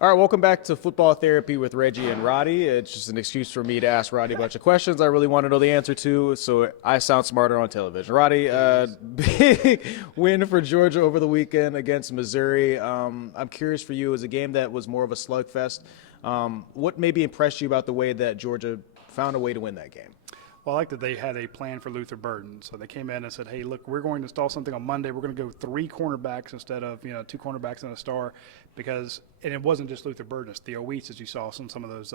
All right, welcome back to Football Therapy with Reggie and Radi. It's just an excuse for me to ask Radi a bunch of questions I really want to know the answer to, so I sound smarter on television. Radi, big win for Georgia over the weekend against Missouri. I'm curious for you, it was a game that was more of a slugfest. What maybe impressed you about the way that Georgia found a way to win that game? Well, I like that they had a plan for Luther Burden. So they came in and said, hey, look, we're going to install something on Monday. We're going to go three cornerbacks instead of, two cornerbacks and a star because – and it wasn't just Luther Burden. It's Theo Weeks, as you saw, some of those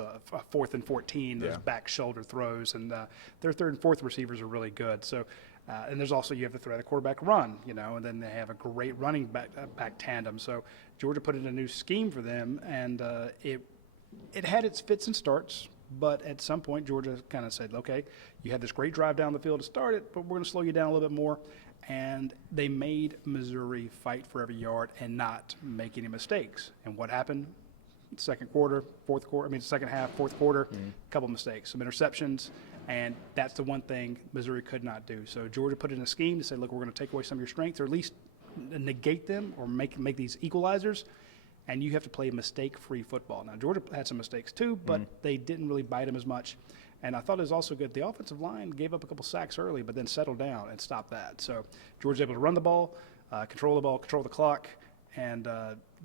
4th and 14, those back shoulder throws. And their third and fourth receivers are really good. So and there's also you have to throw the quarterback run, and then they have a great running back tandem. So Georgia put in a new scheme for them, and it had its fits and starts. But at some point, Georgia kind of said, okay, you had this great drive down the field to start it, but we're going to slow you down a little bit more. And they made Missouri fight for every yard and not make any mistakes. And what happened? Second half, fourth quarter, a couple mistakes, some interceptions. And that's the one thing Missouri could not do. So Georgia put in a scheme to say, look, we're going to take away some of your strengths or at least negate them or make these equalizers. And you have to play mistake-free football. Now, Georgia had some mistakes too, but they didn't really bite them as much. And I thought it was also good. The offensive line gave up a couple sacks early, but then settled down and stopped that. So Georgia's able to run the ball, control the clock, and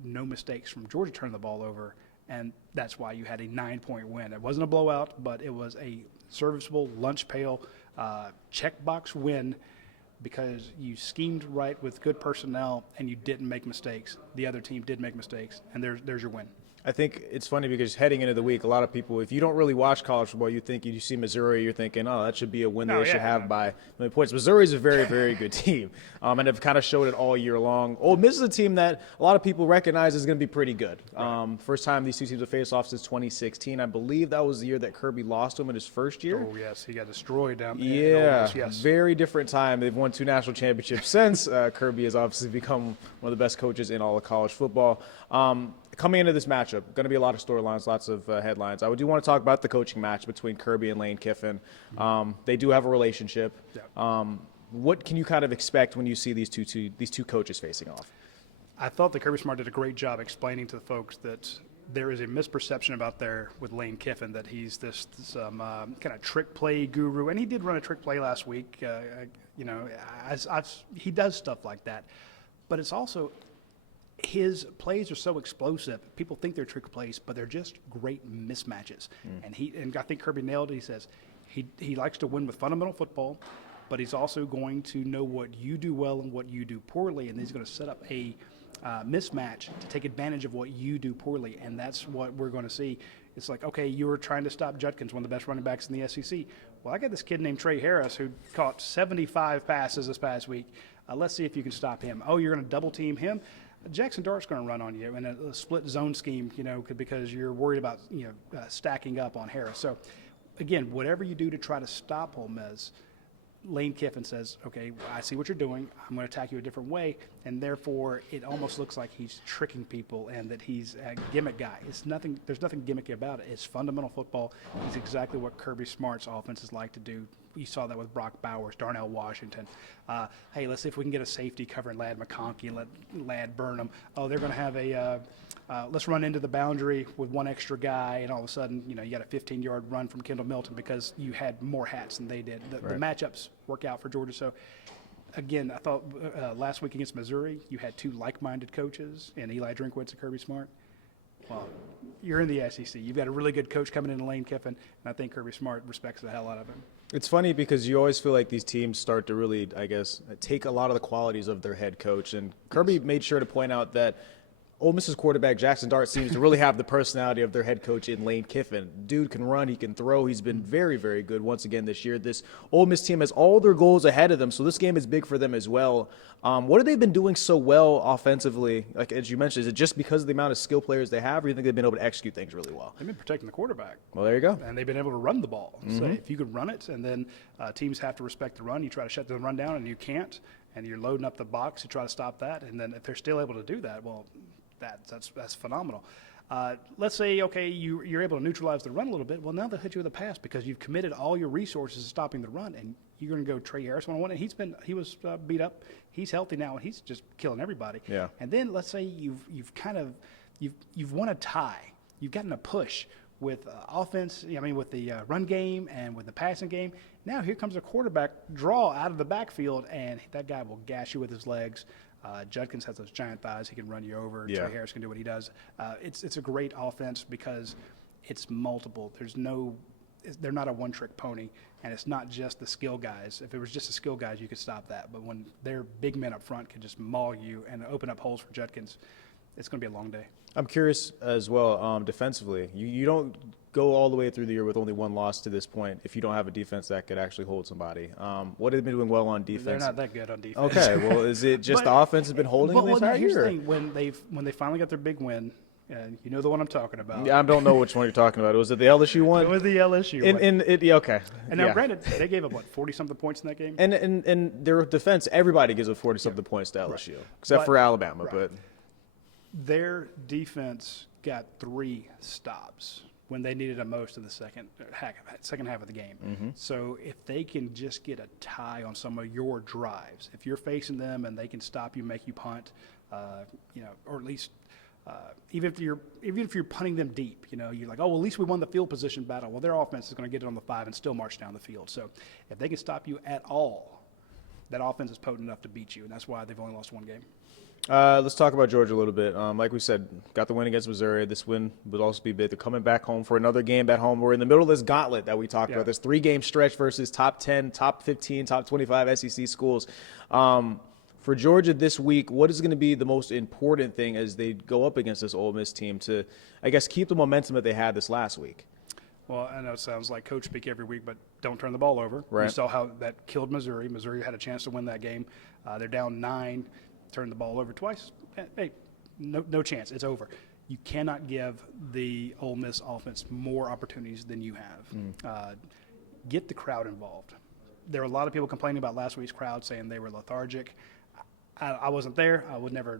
no mistakes from Georgia turning the ball over. And that's why you had a 9-point win. It wasn't a blowout, but it was a serviceable, lunch pail, checkbox win because you schemed right with good personnel and you didn't make mistakes. The other team did make mistakes, and there's your win. I think it's funny because heading into the week, a lot of people, if you don't really watch college football, you see Missouri, you're thinking, oh, that should be a win that they should have by many points. Missouri's a very, very good team, and have kind of showed it all year long. Ole Miss is a team that a lot of people recognize is going to be pretty good. Right. First time these two teams have faced off since 2016. I believe that was the year that Kirby lost to him in his first year. Oh, yes. He got destroyed down there. Yeah, Ole Miss, yes. Very different time. They've won 2 national championships since. Kirby has obviously become one of the best coaches in all of college football. Coming into this matchup, going to be a lot of storylines, lots of headlines. I do want to talk about the coaching match between Kirby and Lane Kiffin. They do have a relationship. Yeah. What can you kind of expect when you see these two coaches facing off? I thought that Kirby Smart did a great job explaining to the folks that there is a misperception about there with Lane Kiffin that he's this kind of trick play guru, and he did run a trick play last week. He does stuff like that, but it's also his plays are so explosive. People think they're trick plays, but they're just great mismatches. And I think Kirby nailed it. He says he likes to win with fundamental football, but he's also going to know what you do well and what you do poorly, and he's going to set up a mismatch to take advantage of what you do poorly, and that's what we're going to see. It's like, okay, you were trying to stop Judkins, one of the best running backs in the SEC. Well, I got this kid named Trey Harris who caught 75 passes this past week. Let's see if you can stop him. Oh, you're going to double team him? Jackson Dart's going to run on you in a split zone scheme, because you're worried about stacking up on Harris. So, again, whatever you do to try to stop Ole Miss, Lane Kiffin says, okay, I see what you're doing. I'm going to attack you a different way, and therefore it almost looks like he's tricking people and that he's a gimmick guy. There's nothing gimmicky about it. It's fundamental football. It's exactly what Kirby Smart's offenses like to do. You saw that with Brock Bowers, Darnell Washington. Hey, let's see if we can get a safety covering Ladd McConkey and let Ladd burn them. Oh, they're going to have let's run into the boundary with one extra guy, and all of a sudden, you got a 15-yard run from Kendall Milton because you had more hats than they did. The matchups work out for Georgia. So, again, I thought last week against Missouri, you had 2 like-minded coaches, and Eli Drinkwitz and Kirby Smart. Well, you're in the SEC. You've got a really good coach coming in, Lane Kiffin, and I think Kirby Smart respects the hell out of him. It's funny because you always feel like these teams start to really, I guess, take a lot of the qualities of their head coach. And Kirby made sure to point out that Ole Miss's quarterback, Jackson Dart, seems to really have the personality of their head coach in Lane Kiffin. Dude can run, he can throw. He's been very, very good once again this year. This Ole Miss team has all their goals ahead of them, so this game is big for them as well. What have they been doing so well offensively? Like, as you mentioned, is it just because of the amount of skill players they have, or do you think they've been able to execute things really well? They've been protecting the quarterback. Well, there you go. And they've been able to run the ball. So if you could run it, and then teams have to respect the run, you try to shut the run down, and you can't, and you're loading up the box, you try to stop that, and then if they're still able to do that, well, that's phenomenal. Let's say, okay, you're able to neutralize the run a little bit. Well, now they'll hit you with a pass because you've committed all your resources to stopping the run, and you're going to go Trey Harris one-on-one, and he was beat up. He's healthy now, and he's just killing everybody. Yeah. And then let's say you've kind of you've won a tie. You've gotten a push with offense, with the run game and with the passing game. Now here comes a quarterback draw out of the backfield, and that guy will gash you with his legs. Judkins has those giant thighs. He can run you over. Yeah. Trey Harris can do what he does. It's a great offense because it's multiple. They're not a one-trick pony, and it's not just the skill guys. If it was just the skill guys, you could stop that. But when their big men up front can just maul you and open up holes for Judkins, it's going to be a long day. I'm curious as well, defensively. You don't go all the way through the year with only one loss to this point if you don't have a defense that could actually hold somebody. What have they been doing well on defense? They're not that good on defense. Okay, well, is it just the offense has been holding them the entire here's year? the thing. When they finally got their big win, and you know the one I'm talking about. Yeah, I don't know which one you're talking about. Was it the LSU one? It was the LSU one. Okay. And now, granted, they gave up, 40-something points in that game? And their defense, everybody gives up 40-something points to LSU, except for Alabama. Right. But their defense got 3 stops when they needed it most in the second half of the game. Mm-hmm. So if they can just get a tie on some of your drives, if you're facing them and they can stop you, make you punt, or at least even if you're punting them deep, you're like, oh, well, at least we won the field position battle. Well, their offense is going to get it on the 5 and still march down the field. So if they can stop you at all, that offense is potent enough to beat you, and that's why they've only lost 1 game. Let's talk about Georgia a little bit. Like we said, got the win against Missouri. This win would also be big. They're coming back home for another game at home. We're in the middle of this gauntlet that we talked about, this 3-game stretch versus top 10, top 15, top 25 SEC schools. For Georgia this week, what is going to be the most important thing as they go up against this Ole Miss team to, I guess, keep the momentum that they had this last week? Well, I know it sounds like coach speak every week, but don't turn the ball over. Right. You saw how that killed Missouri. Missouri had a chance to win that game. They're down 9, turned the ball over twice. Hey, no chance. It's over. You cannot give the Ole Miss offense more opportunities than you have. Get the crowd involved. There were a lot of people complaining about last week's crowd, saying they were lethargic. I wasn't there. I would never.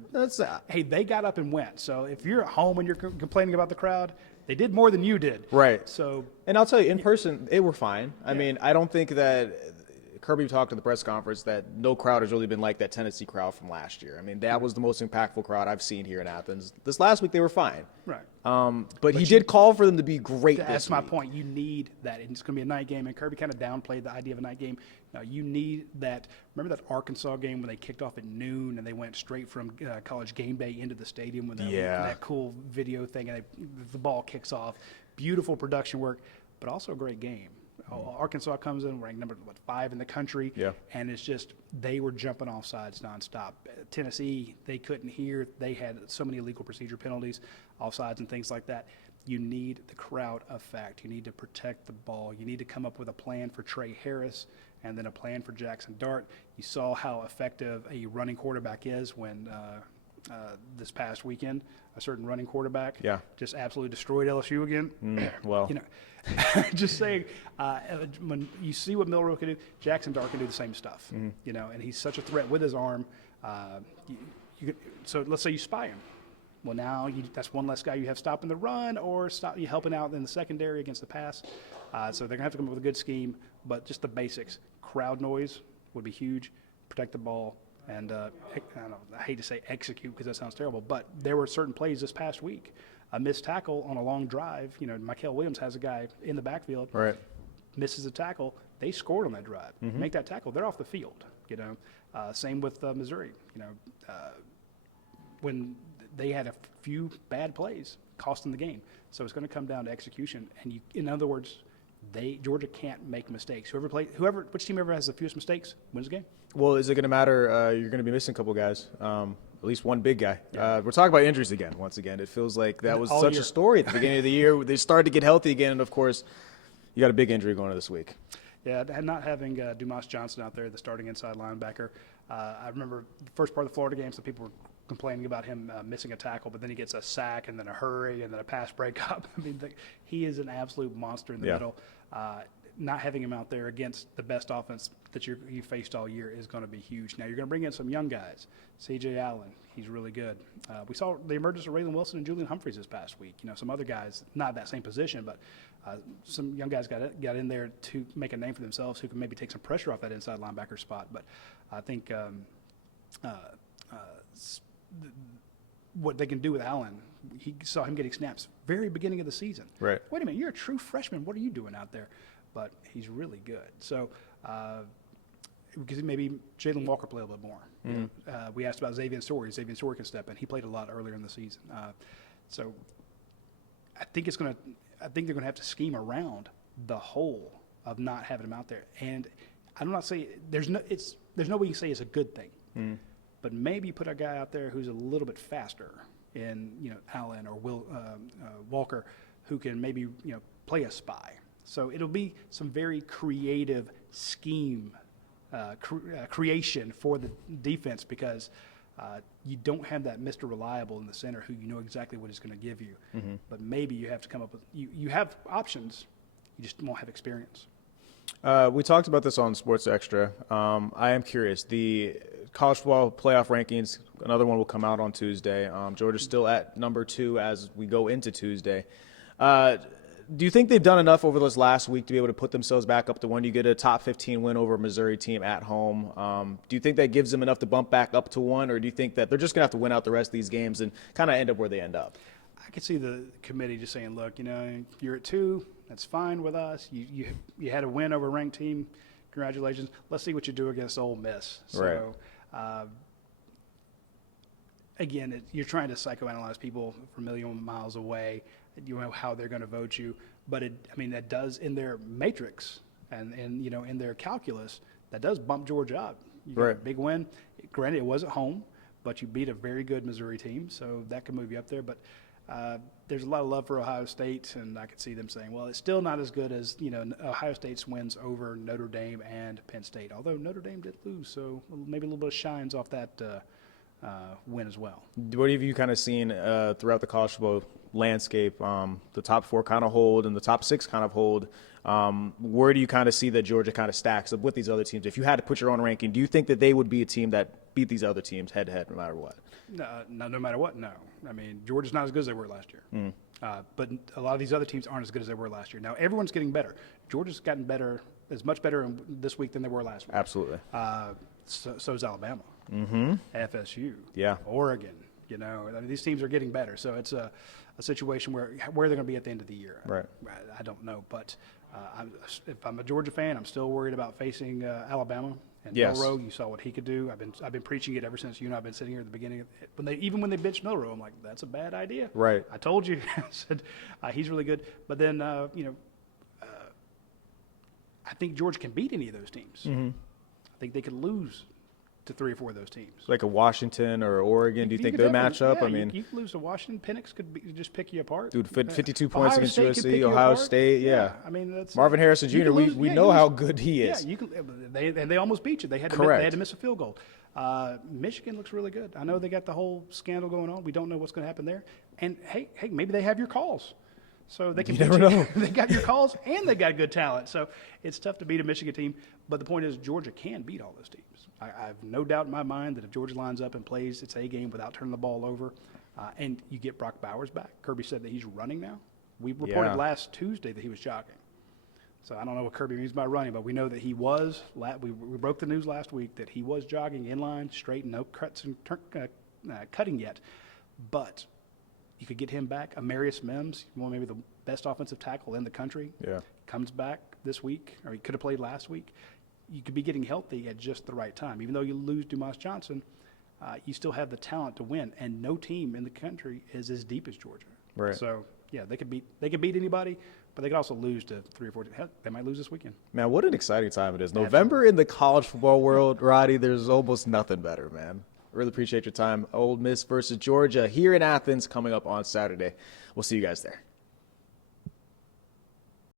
Hey, they got up and went. So if you're at home and you're complaining about the crowd, they did more than you did. Right. So, and I'll tell you, in person, they were fine. I mean, I don't think that Kirby talked at the press conference that no crowd has really been like that Tennessee crowd from last year. I mean, that was the most impactful crowd I've seen here in Athens. This last week, they were fine. Right. But he did call for them to be great this week. That's my point. You need that. And it's going to be a night game, and Kirby kind of downplayed the idea of a night game. Now, you need that. Remember that Arkansas game when they kicked off at noon and they went straight from College game day into the stadium with that cool video thing, and the ball kicks off. Beautiful production work, but also a great game. Arkansas comes in ranked number 5 in the country, and it's just they were jumping off sides nonstop. Tennessee, they couldn't hear. They had so many illegal procedure penalties, offsides and things like that. You need the crowd effect. You need to protect the ball. You need to come up with a plan for Trey Harris and then a plan for Jackson Dart. You saw how effective a running quarterback is when this past weekend, a certain running quarterback just absolutely destroyed LSU again. Just saying, when you see what Milroe can do, Jackson Dart can do the same stuff. And he's such a threat with his arm. So let's say you spy him. Well, now that's one less guy you have stopping the run or stop you helping out in the secondary against the pass. So they're going to have to come up with a good scheme, but just the basics. Crowd noise would be huge. Protect the ball. And I hate to say execute because that sounds terrible, but there were certain plays this past week. A missed tackle on a long drive. Michael Williams has a guy in the backfield. Right. Misses a tackle. They scored on that drive. Make that tackle. They're off the field. Same with Missouri. When they had a few bad plays, cost them the game. So it's going to come down to execution. And in other words, Georgia can't make mistakes. Which team ever has the fewest mistakes wins the game. Well, is it going to matter? You're going to be missing a couple guys, at least one big guy. We're talking about injuries again. Once again, it feels like that was such a story at the beginning of the year. They started to get healthy again, and of course, you got a big injury going into this week. Yeah, and not having Dumas Johnson out there, the starting inside linebacker. I remember the first part of the Florida game, so people were complaining about him missing a tackle, but then he gets a sack and then a hurry and then a pass breakup. I mean, he is an absolute monster in the middle. Not having him out there against the best offense that you faced all year is going to be huge. Now, you're going to bring in some young guys. C.J. Allen, he's really good. We saw the emergence of Raylan Wilson and Julian Humphreys this past week. Some other guys, not that same position, but some young guys got in there to make a name for themselves who can maybe take some pressure off that inside linebacker spot. But I think what they can do with Allen he saw him getting snaps very beginning of the season. Right. Wait a minute, you're a true freshman. What are you doing out there? But he's really good. So because maybe Jalen Walker play a little bit more. You know, we asked about Xavier Story. Xavier Story can step in. He played a lot earlier in the season. So I think they're going to have to scheme around the whole of not having him out there. And I'm not saying there's no way you can say it's a good thing. But maybe put a guy out there who's a little bit faster in, Allen or Walker, who can maybe, play a spy. So it'll be some very creative scheme creation for the defense because you don't have that Mr. Reliable in the center who you know exactly what he's going to give you. But maybe you have to come up with you have options, you just won't have experience. We talked about this on Sports Extra. I am curious. The college football playoff rankings, another one will come out on Tuesday. Georgia's still at number 2 as we go into Tuesday. Do you think they've done enough over this last week to be able to put themselves back up to 1? You get a top 15 win over a Missouri team at home. Do you think that gives them enough to bump back up to 1, or do you think that they're just going to have to win out the rest of these games and kind of end up where they end up? I could see the committee just saying, look, you're at 2. That's fine with us. You had a win over a ranked team. Congratulations. Let's see what you do against Ole Miss. So, again, you're trying to psychoanalyze people from a million miles away. You know how they're going to vote you. But, that does in their matrix and in their calculus, that does bump Georgia up. You got a big win. Granted, it was at home, but you beat a very good Missouri team, so that can move you up there. But there's a lot of love for Ohio State, and I could see them saying, well, it's still not as good as, Ohio State's wins over Notre Dame and Penn State, although Notre Dame did lose, so maybe a little bit of shines off that win as well. What have you kind of seen throughout the college football landscape? The top 4 kind of hold and the top 6 kind of hold. Where do you kind of see that Georgia kind of stacks up with these other teams? If you had to put your own ranking, do you think that they would be a team that beat these other teams head-to-head no matter what? No matter what, no. Georgia's not as good as they were last year. But a lot of these other teams aren't as good as they were last year. Now, everyone's getting better. Georgia's gotten better, as much better this week than they were last week. Absolutely. So is Alabama. FSU. Yeah. Oregon. These teams are getting better. So it's a situation where they're going to be at the end of the year. Right. I don't know. But if I'm a Georgia fan, I'm still worried about facing Alabama. And Milroe, you saw what he could do. I've been preaching it ever since you and I've been sitting here at the beginning. Even when they benched Milroe, I'm like, that's a bad idea. Right. I told you. I said he's really good. But then I think Georgia can beat any of those teams. I think they could lose to 3 or 4 of those teams. Like a Washington or Oregon, do you think they match up? Yeah, you could lose to Washington. Penix could just pick you apart. Dude, 52 points against USC, Ohio Ohio State, yeah. That's Marvin Harrison Jr., we know how good he is. Yeah, they almost beat you. They had to miss a field goal. Michigan looks really good. I know they got the whole scandal going on. We don't know what's going to happen there. And hey, maybe they have your calls. So they can you never know. They got your calls and they got good talent. So it's tough to beat a Michigan team. But the point is, Georgia can beat all those teams. I have no doubt in my mind that if Georgia lines up and plays its A game without turning the ball over, and you get Brock Bowers back. Kirby said that he's running now. We reported last Tuesday that he was jogging. So I don't know what Kirby means by running, but we know that he was. We broke the news last week that he was jogging in line, straight, no cuts and cutting yet. But you could get him back. Amarius Mims, maybe the best offensive tackle in the country, comes back this week, or he could have played last week. You could be getting healthy at just the right time. Even though you lose Dumas Johnson, you still have the talent to win, and no team in the country is as deep as Georgia. Right. So they could beat anybody, but they could also lose to 3 or 4. Heck, they might lose this weekend. Man, what an exciting time it is! November in the college football world, Radi. There's almost nothing better, man. Really appreciate your time. Ole Miss versus Georgia here in Athens coming up on Saturday. We'll see you guys there.